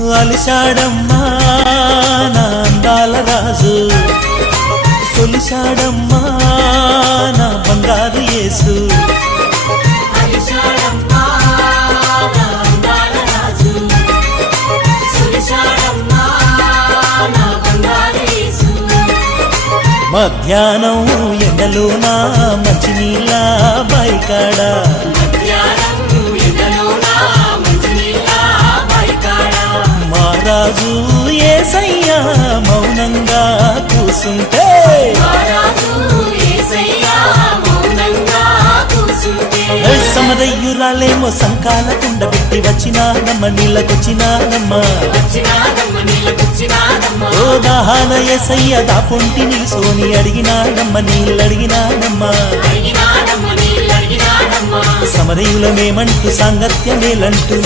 అలిశాడమ్మా నా అందాల రాజు. సొలిశాడమ్మా నా బంగారు యేసు. మధ్యాహ్నం ఎండలోన మంచినీళ్ళ బైకాడ? మహారాజు ఏసయ్యా మౌనంగా కూసుంటే. రాజు యేసయ్యా మౌనంగా కూసుంటే సమరయ్యురాలేమో సంకాల కుండ పెట్టి వచ్చినానమ్మ నీళ్ళకొచ్చినానమ్మ. ఓ దాహాన ఏసయ్య దాపొంటి నిలుసోని అడిగినానమ్మ నీళ్ళడిగినానమ్మ. సమరయులమేమంటూ సాంగత్యమేలంటూ.